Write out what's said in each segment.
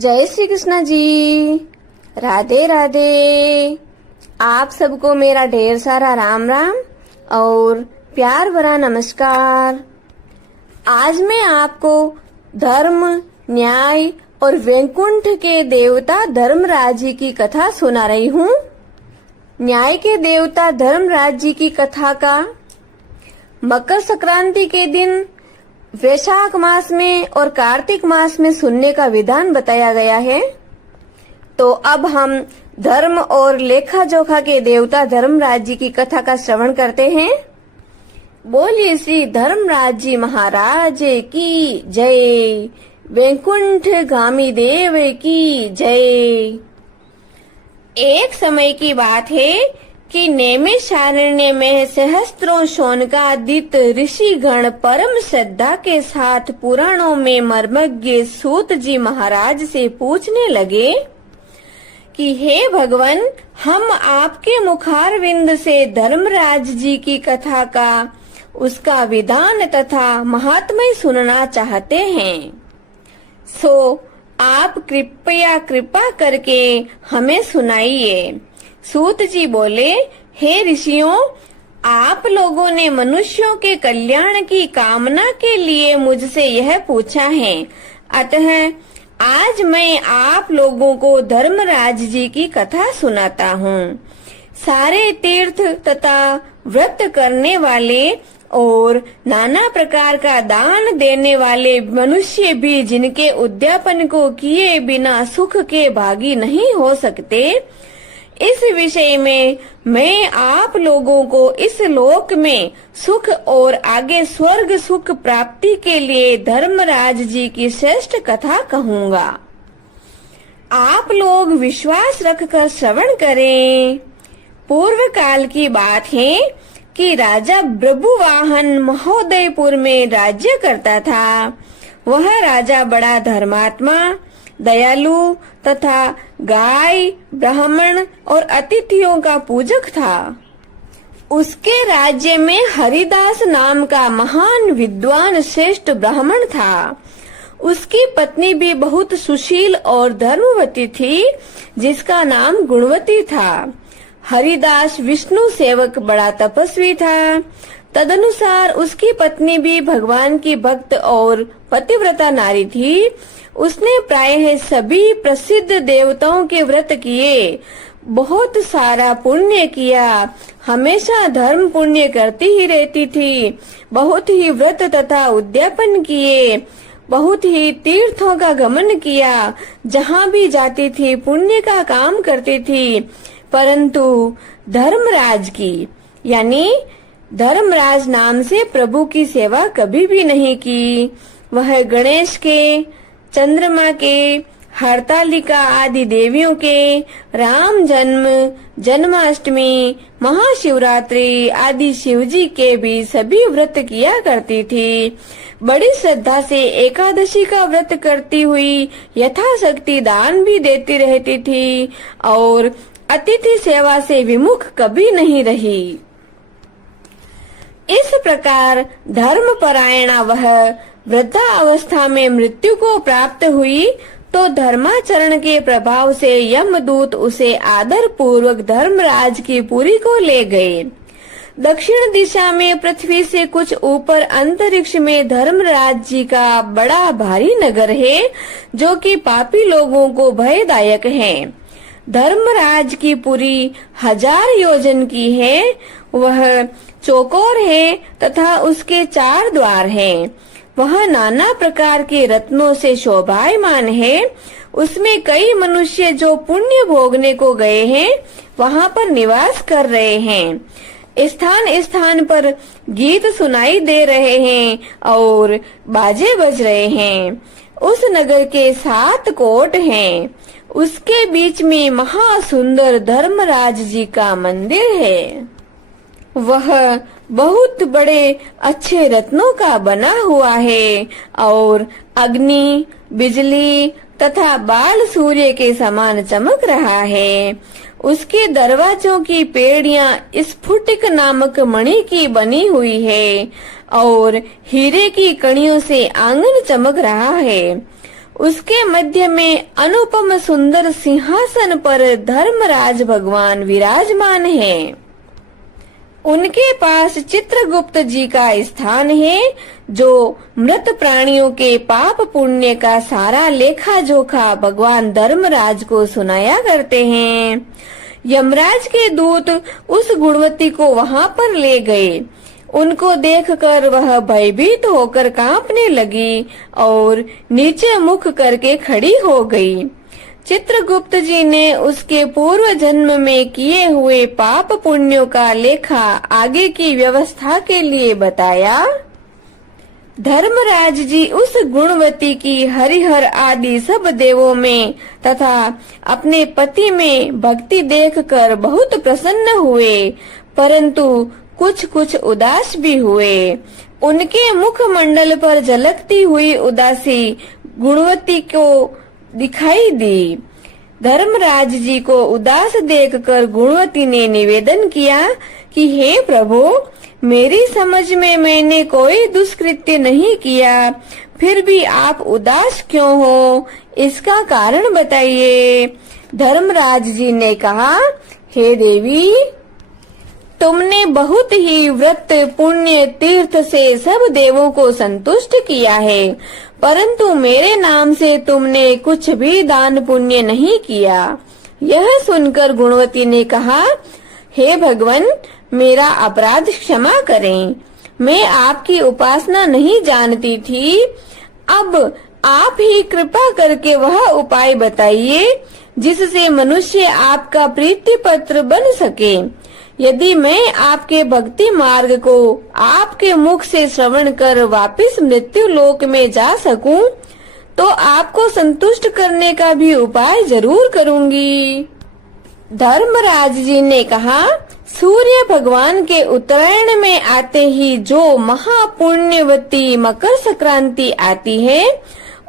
जय श्री कृष्ण जी। राधे राधे। आप सबको मेरा ढेर सारा राम राम और प्यार भरा नमस्कार। आज मैं आपको धर्म, न्याय और वैकुंठ के देवता धर्मराज जी की कथा सुना रही हूँ। न्याय के देवता धर्मराज जी की कथा का मकर संक्रांति के दिन वैशाख मास में और कार्तिक मास में सुनने का विधान बताया गया है। तो अब हम धर्म और लेखा जोखा के देवता धर्मराज जी की कथा का श्रवण करते हैं। बोलिए श्री धर्मराज जी महाराज की जय। वैकुंठ गामी देव की जय। एक समय की बात है कि नैमिषारण्य में सहस्त्रों शौनकादित ऋषि गण परम श्रद्धा के साथ पुराणों में मर्मज्ञ सूत जी महाराज से पूछने लगे कि हे भगवान, हम आपके मुखारविंद से धर्मराज जी की कथा का उसका विधान तथा महात्म्य सुनना चाहते हैं। सो आप कृपा करके हमें सुनाइए। सूत जी बोले, हे ऋषियों, आप लोगों ने मनुष्यों के कल्याण की कामना के लिए मुझसे यह पूछा है, अतः आज मैं आप लोगों को धर्मराज जी की कथा सुनाता हूँ। सारे तीर्थ तथा व्रत करने वाले और नाना प्रकार का दान देने वाले मनुष्य भी जिनके उद्यापन को किए बिना सुख के भागी नहीं हो सकते, इस विषय में मैं आप लोगों को इस लोक में सुख और आगे स्वर्ग सुख प्राप्ति के लिए धर्मराज जी की श्रेष्ठ कथा कहूँगा। आप लोग विश्वास रखकर श्रवण करें। पूर्व काल की बात है कि राजा प्रभुवाहन महोदयपुर में राज्य करता था। वह राजा बड़ा धर्मात्मा, दयालु तथा गाय, ब्राह्मण और अतिथियों का पूजक था। उसके राज्य में हरिदास नाम का महान विद्वान श्रेष्ठ ब्राह्मण था। उसकी पत्नी भी बहुत सुशील और धर्मवती थी, जिसका नाम गुणवती था। हरिदास विष्णु सेवक बड़ा तपस्वी था। तदनुसार उसकी पत्नी भी भगवान की भक्त और पतिव्रता नारी थी। उसने प्रायः सभी प्रसिद्ध देवताओं के व्रत किए, बहुत सारा पुण्य किया, हमेशा धर्म पुण्य करती ही रहती थी। बहुत ही व्रत तथा उद्यापन किए, बहुत ही तीर्थों का गमन किया, जहाँ भी जाती थी पुण्य का काम करती थी। परंतु धर्मराज की यानी धर्मराज नाम से प्रभु की सेवा कभी भी नहीं की। वह गणेश के, चंद्रमा के, हरतालिका आदि देवियों के, राम जन्म, जन्माष्टमी, महाशिवरात्रि आदि शिवजी के भी सभी व्रत किया करती थी। बड़ी श्रद्धा से एकादशी का व्रत करती हुई यथाशक्ति दान भी देती रहती थी और अतिथि सेवा से विमुख कभी नहीं रही। इस प्रकार धर्मपरायणा वह वृद्धावस्था में मृत्यु को प्राप्त हुई तो धर्माचरण के प्रभाव से यमदूत उसे आदर पूर्वक धर्मराज की पुरी को ले गए। दक्षिण दिशा में पृथ्वी से कुछ ऊपर अंतरिक्ष में धर्मराज जी का बड़ा भारी नगर है, जो कि पापी लोगों को भयदायक है। धर्मराज की पुरी 1000 योजन की है। वह चौकोर है तथा उसके 4 द्वार हैं। वह नाना प्रकार के रत्नों से शोभायमान है। उसमें कई मनुष्य जो पुण्य भोगने को गए हैं वहाँ पर निवास कर रहे हैं। स्थान स्थान पर गीत सुनाई दे रहे हैं और बाजे बज रहे हैं। उस नगर के 7 कोट हैं। उसके बीच में महासुंदर धर्मराज जी का मंदिर है। वह बहुत बड़े अच्छे रत्नों का बना हुआ है और अग्नि, बिजली तथा बाल सूर्य के समान चमक रहा है। उसके दरवाजों की पेड़ियां स्फुटिक नामक मणि की बनी हुई है और हीरे की कणियों से आंगन चमक रहा है। उसके मध्य में अनुपम सुंदर सिंहासन पर धर्मराज भगवान विराजमान हैं। उनके पास चित्रगुप्त जी का स्थान है, जो मृत प्राणियों के पाप पुण्य का सारा लेखा जोखा भगवान धर्मराज को सुनाया करते हैं। यमराज के दूत उस गुणवती को वहां पर ले गए। उनको देखकर वह भयभीत होकर कांपने लगी और नीचे मुख करके खड़ी हो गई। चित्रगुप्त जी ने उसके पूर्व जन्म में किए हुए पाप पुण्यों का लेखा आगे की व्यवस्था के लिए बताया। धर्मराज जी उस गुणवती की हरिहर आदि सब देवों में तथा अपने पति में भक्ति देखकर बहुत प्रसन्न हुए, परंतु कुछ कुछ उदास भी हुए। उनके मुखमंडल पर झलकती हुई उदासी गुणवती को दिखाई दी। धर्मराज जी को उदास देखकर गुणवती ने निवेदन किया कि हे प्रभु, मेरी समझ में मैंने कोई दुष्कृत्य नहीं किया, फिर भी आप उदास क्यों हो, इसका कारण बताइए। धर्मराज जी ने कहा, हे देवी, तुमने बहुत ही व्रत पुण्य तीर्थ से सब देवों को संतुष्ट किया है, परंतु मेरे नाम से तुमने कुछ भी दान पुण्य नहीं किया। यह सुनकर गुणवती ने कहा, हे भगवान, मेरा अपराध क्षमा करें। मैं आपकी उपासना नहीं जानती थी। अब आप ही कृपा करके वह उपाय बताइए जिससे मनुष्य आपका प्रीति पत्र बन सके। यदि मैं आपके भक्ति मार्ग को आपके मुख से श्रवण कर वापिस मृत्यु लोक में जा सकूं, तो आपको संतुष्ट करने का भी उपाय जरूर करूंगी। धर्मराज जी ने कहा, सूर्य भगवान के उत्तरायण में आते ही जो महापुण्यवती मकर संक्रांति आती है,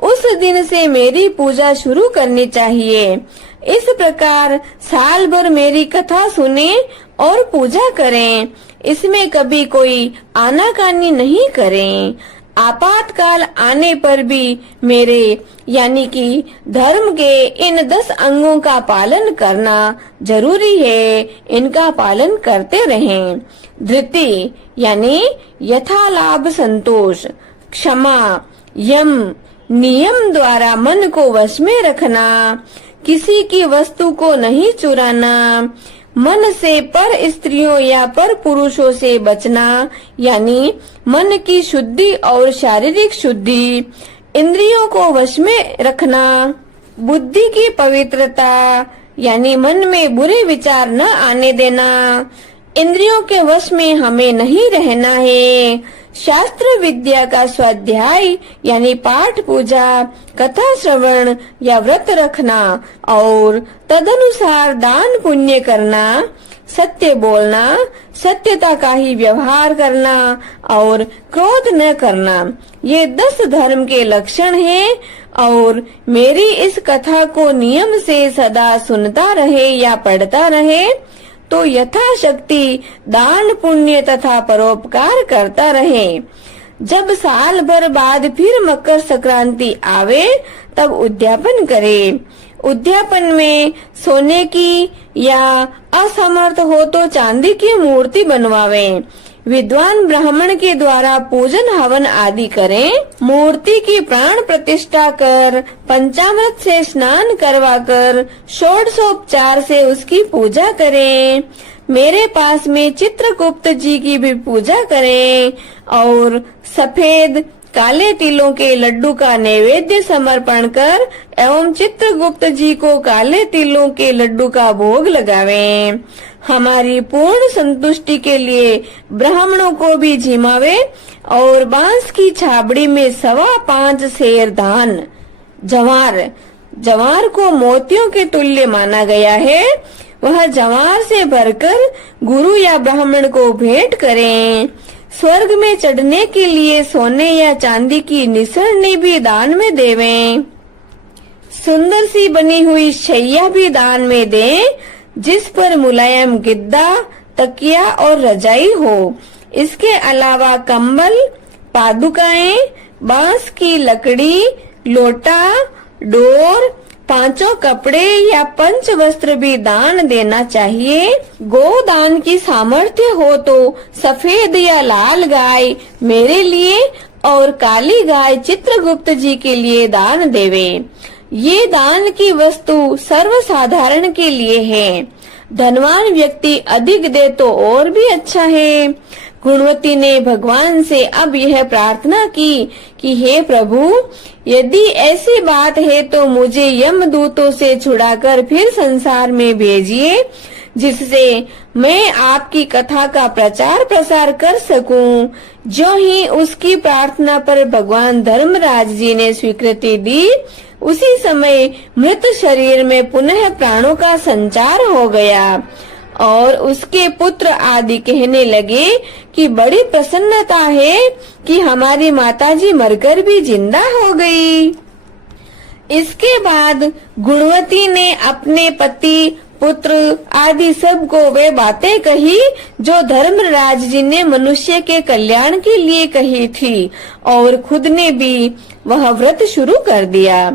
उस दिन से मेरी पूजा शुरू करनी चाहिए। इस प्रकार साल भर मेरी कथा सुने और पूजा करें। इसमें कभी कोई आनाकानी नहीं करें। आपातकाल आने पर भी मेरे यानी कि धर्म के इन 10 अंगों का पालन करना जरूरी है। इनका पालन करते रहें। धृति यानी यथालाभ संतोष, क्षमा, यम नियम द्वारा मन को वश में रखना, किसी की वस्तु को नहीं चुराना, मन से पर स्त्रियों या पर पुरुषों से बचना यानी मन की शुद्धि और शारीरिक शुद्धि, इंद्रियों को वश में रखना, बुद्धि की पवित्रता यानी मन में बुरे विचार न आने देना, इंद्रियों के वश में हमें नहीं रहना है, शास्त्र विद्या का स्वाध्याय यानी पाठ पूजा, कथा श्रवण या व्रत रखना और तदनुसार दान पुण्य करना, सत्य बोलना, सत्यता का ही व्यवहार करना और क्रोध न करना, ये 10 धर्म के लक्षण हैं। और मेरी इस कथा को नियम से सदा सुनता रहे या पढ़ता रहे तो यथाशक्ति दान पुण्य तथा परोपकार करता रहे। जब साल भर बाद फिर मकर संक्रांति आवे तब उद्यापन करे। उद्यापन में सोने की या असमर्थ हो तो चांदी की मूर्ति बनवावे। विद्वान ब्राह्मण के द्वारा पूजन हवन आदि करें। मूर्ति की प्राण प्रतिष्ठा कर पंचामृत से स्नान करवाकर षोडशोपचार से उसकी पूजा करें। मेरे पास में चित्रगुप्त जी की भी पूजा करें और सफेद काले तिलों के लड्डू का नैवेद्य समर्पण कर एवं चित्रगुप्त जी को काले तिलों के लड्डू का भोग लगावें। हमारी पूर्ण संतुष्टि के लिए ब्राह्मणों को भी झिमावे और बांस की छाबड़ी में 5.25 सेर धान। जवार को मोतियों के तुल्य माना गया है। वह जवार से भरकर गुरु या ब्राह्मण को भेंट करें। स्वर्ग में चढ़ने के लिए सोने या चांदी की निसरनी भी दान में देवें। सुंदर सी बनी हुई शैया भी दान में दें, जिस पर मुलायम गिद्दा, तकिया और रजाई हो। इसके अलावा कंबल, पादुकाएं, बांस की लकड़ी, लोटा डोर, 5 कपड़े या पंच वस्त्र भी दान देना चाहिए। गोदान की सामर्थ्य हो तो सफेद या लाल गाय मेरे लिए और काली गाय चित्रगुप्त जी के लिए दान देवे। ये दान की वस्तु सर्वसाधारण के लिए है। धनवान व्यक्ति अधिक दे तो और भी अच्छा है। गुणवती ने भगवान से अब यह प्रार्थना की कि हे प्रभु, यदि ऐसी बात है तो मुझे यमदूतों से छुड़ाकर फिर संसार में भेजिए, जिससे मैं आपकी कथा का प्रचार प्रसार कर सकूं। जो ही उसकी प्रार्थना पर भगवान धर्मराज जी ने स्वीकृति दी, उसी समय मृत शरीर में पुनः प्राणों का संचार हो गया और उसके पुत्र आदि कहने लगे कि बड़ी प्रसन्नता है कि हमारी माताजी मरकर भी जिंदा हो गई। इसके बाद गुणवती ने अपने पति, पुत्र आदि सबको वे बातें कही जो धर्मराज जी ने मनुष्य के कल्याण के लिए कही थी और खुद ने भी वह व्रत शुरू कर दिया।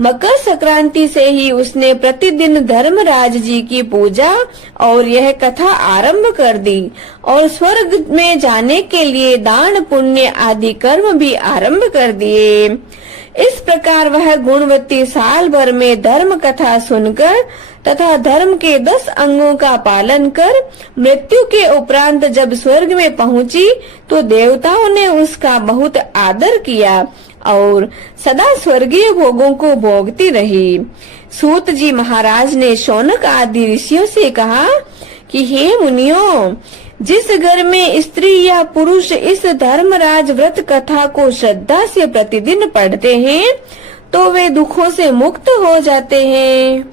मकर संक्रांति से ही उसने प्रतिदिन धर्मराज जी की पूजा और यह कथा आरंभ कर दी और स्वर्ग में जाने के लिए दान पुण्य आदि कर्म भी आरंभ कर दिए। इस प्रकार वह गुणवती साल भर में धर्म कथा सुनकर तथा धर्म के 10 अंगों का पालन कर मृत्यु के उपरांत जब स्वर्ग में पहुंची तो देवताओं ने उसका बहुत आदर किया और सदा स्वर्गीय भोगों को भोगती रही। सूत जी महाराज ने शौनक आदि ऋषियों से कहा कि हे मुनियों, जिस घर में स्त्री या पुरुष इस धर्मराज व्रत कथा को श्रद्धा से प्रतिदिन पढ़ते हैं तो वे दुखों से मुक्त हो जाते हैं।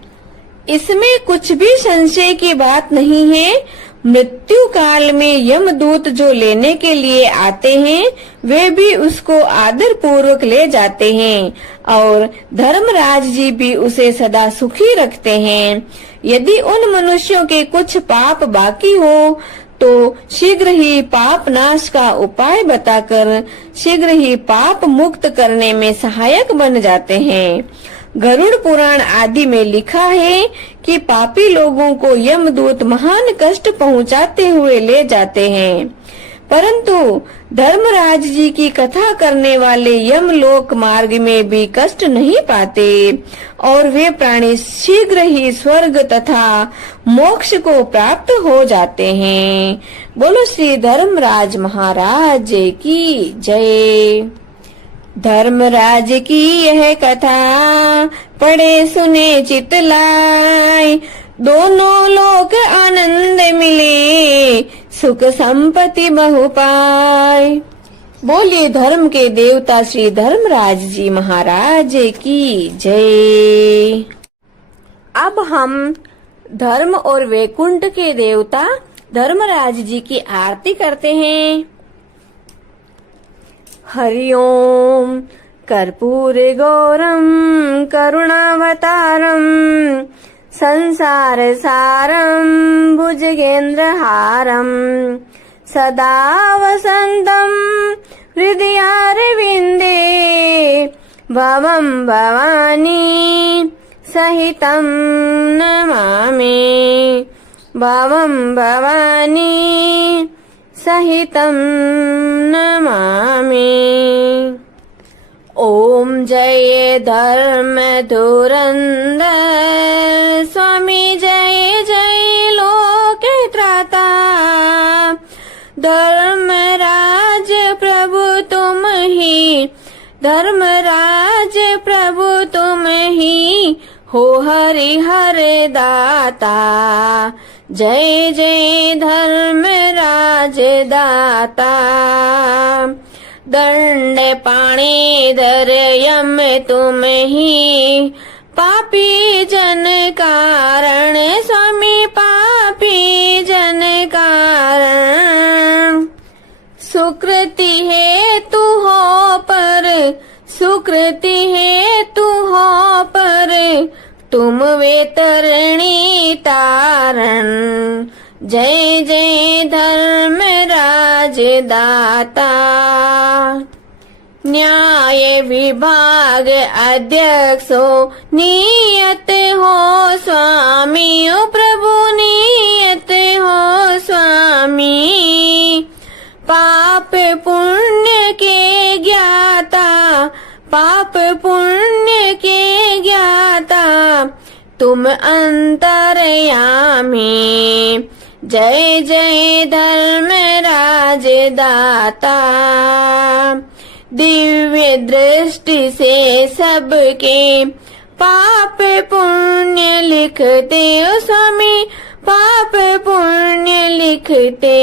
इसमें कुछ भी संशय की बात नहीं है। मृत्यु काल में यमदूत जो लेने के लिए आते हैं वे भी उसको आदर पूर्वक ले जाते हैं और धर्मराज जी भी उसे सदा सुखी रखते हैं। यदि उन मनुष्यों के कुछ पाप बाकी हो तो शीघ्र ही पाप नाश का उपाय बताकर शीघ्र ही पाप मुक्त करने में सहायक बन जाते हैं। गरुड़ पुराण आदि में लिखा है कि पापी लोगों को यमदूत महान कष्ट पहुंचाते हुए ले जाते हैं, परंतु धर्मराज जी की कथा करने वाले यमलोक मार्ग में भी कष्ट नहीं पाते और वे प्राणी शीघ्र ही स्वर्ग तथा मोक्ष को प्राप्त हो जाते हैं। बोलो श्री धर्मराज महाराज की जय। धर्मराज की यह कथा पढ़े सुने चित लाए, दोनों लोक आनंद मिले, सुख संपत्ति बहु पाए। बोलिए धर्म के देवता श्री धर्मराज जी महाराज की जय। अब हम धर्म और वैकुंठ के देवता धर्मराज जी की आरती करते हैं। हरि ओम कर्पूर गौरम करुणावतारम संसार सारम भुजगेन्द्रहारम सदा वसंतम हृदयारविंदे भवम भवानी सहितं नमामि भवम भवानी सहितं नमामि। ओम जय धर्म धुरंधर स्वामी जय जय लोक त्राता। धर्मराज प्रभु तुम ही, धर्मराज प्रभु तुम ही हो हरिहर दाता। जय जय धर्मराज दाता। दंड पाणी धर यम तुम ही, पापी जन कारण स्वामी पापी जन कारण। सुकृति है तू हो पर, सुकृति है तू हो पर, तुम वेतरणी तारण। जय जय धर्मराज दाता। न्याय विभाग अध्यक्षो नियत हो स्वामी, ओ प्रभु नियत हो स्वामी। पाप पुण्य के ज्ञाता, पाप पुण्य के ज्ञाता तुम अंतर्यामी। जय जय धर्मराज दाता, दिव्य दृष्टि से सबके पाप पुण्य लिखते हो स्वामी, पाप पुण्य लिखते।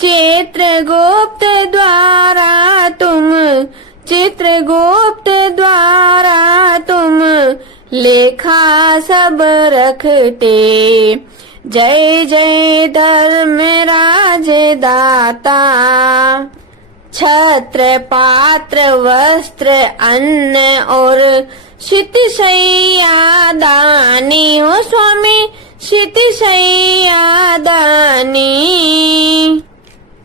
चित्रगुप्त द्वारा तुम, चित्रगुप्त द्वारा तुम लेखा सब रखते। जय जय धर्मराज दाता, छत्र पात्र वस्त्र अन्न और शीतशय्या दानी हो स्वामी, शीतशय्या दानी।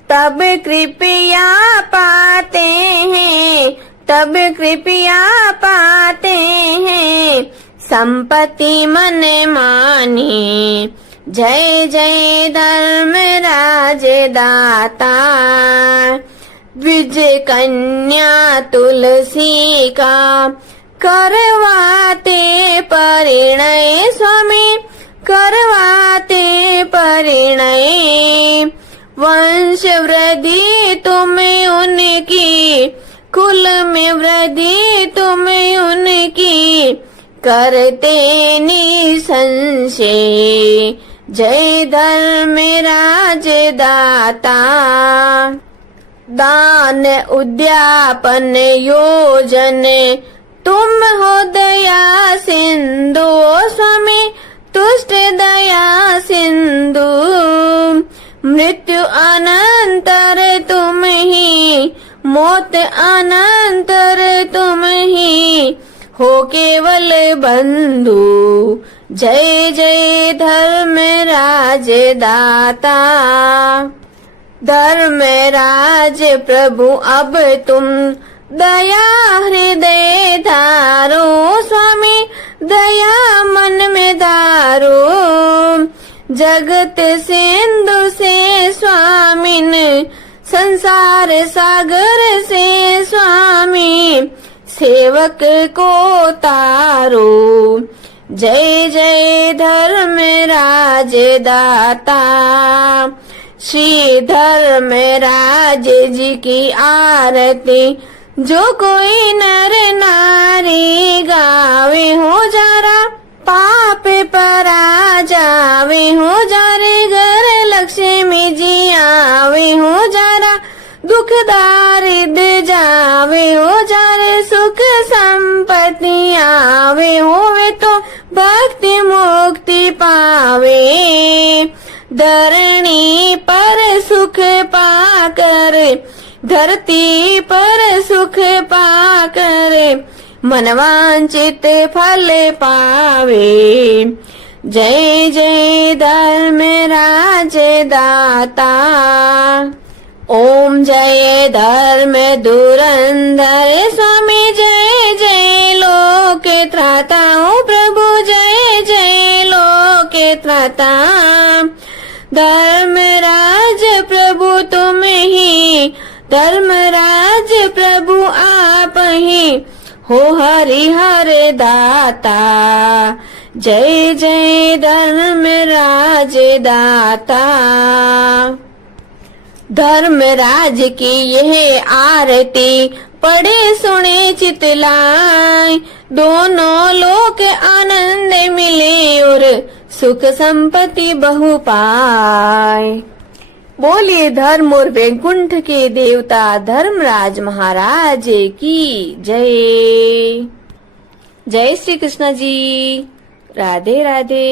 तब कृपया पाते हैं, तब कृपया पाते हैं संपत्ति मन मानी। जय जय धर्मराज दाता, द्विज कन्या तुलसी का करवाते परिणय स्वामी, करवाते परिणय। वंश वृद्धि तुम उनकी, कुल में वृद्धि तुम उनकी करते निसंशय। जय धर्मराज दाता, दान उद्यापन योजन तुम हो दया सिंधु स्वामी, तुष्ट दया सिंधु। मृत्यु अनंतर तुम ही, मौत अनंतर तुम ही हो केवल बंधु। जय जय धर्मराज दाता, धर्मराज प्रभु अब तुम दया हृदय धारो स्वामी, दया मन में धारो। जगत सिंधु से स्वामिन, संसार सागर से स्वामी सेवक को तारो। जय जय धर्मराज दाता, श्री धर्मराज जी की आरती जो कोई नर नारी गावे हो जारा, पाप परा जावे हो जारे। घर लक्ष्मी जी आवे हो जारा, दुख दारिद्र जावे हो जारे। सुख संपत्ति आवे होवे तो भक्ति मुक्ति पावे। धरणी पर सुख पाकर, धरती पर सुख पाकर मनवांचित फल पावे। जय जय धर्मराज दाता, ओम जय धर्म धुरंधर स्वामी। जय जय लोक त्राता, ओ प्रभु जय जय लोक त्राता। धर्मराज प्रभु तुम ही, धर्मराज प्रभु आप ही हो हरिहर दाता। जय जय धर्मराज दाता। धर्मराज की यह आरती पढ़े सुने चितलाए, दोनों लोक आनंद मिले और सुख संपत्ति बहु पाए। बोलिए धर्म और वैकुंठ के देवता धर्मराज महाराज की जय। जय श्री कृष्ण जी। राधे राधे।